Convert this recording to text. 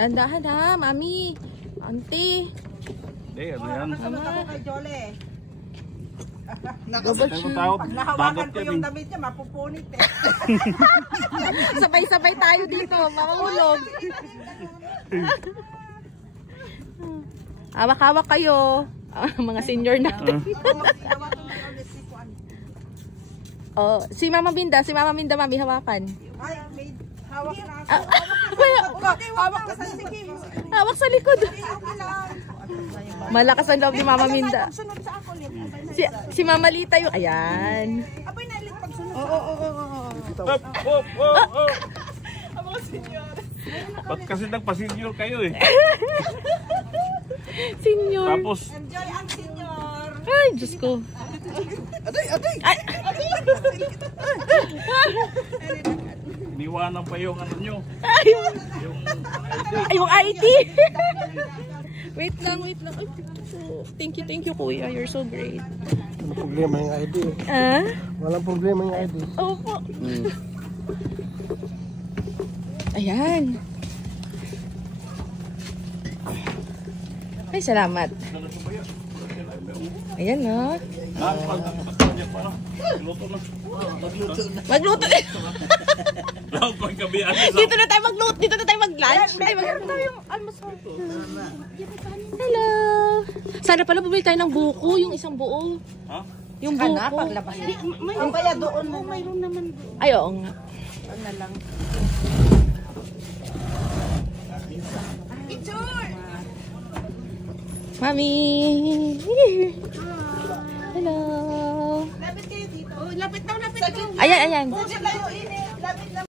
Dandahan ha, mami. Auntie. Hindi, ano yan? Nakasunod ako kay Jole. Double shoot. Pag nahawakan ko yung damit niya, mapupunit eh. Sabay-sabay tayo dito, makahulog. Hawak-hawak kayo. Mga senior natin. Oh, si Mama Minda, mami, hawakan. Ay, may hawak na ako. Hawak ka sa sige. Hawak sa likod. Malakas ang loob ni Mama Minda. Sunod sa ako, Lit. Si Mama Lita yung, ayan. Abay na, Lit, pagsunod Hop, hop, hop, hop. ang mga senior. Ba't kasi nagpa-senior kayo eh? Senior. Tapos, Enjoy ang senior. Ay, Diyos ko. Ay. iniwanan pa yung ano nyo. Ay, yung IT. Wait lang. Ay, thank you, kuya. You're so great. Walang problema yung ID. Ah? Walang problema yung ID. Opo. Ayan. Ay, salamat. Ayan, no? Magluto na. Dito na tayo magluto. Dito na tayo mag-lunch. Hello. Sana pala bumili tayo ng buko. Yung isang buo. Ha? Yung buko. paglabas. Yung kaya doon mo, mayroon naman doon. Ay, oo nga. Ano na lang. Picture! Mami! Hello! Lapit kayo dito. Oh, lapit daw. Ayan. Diyan lang yung init.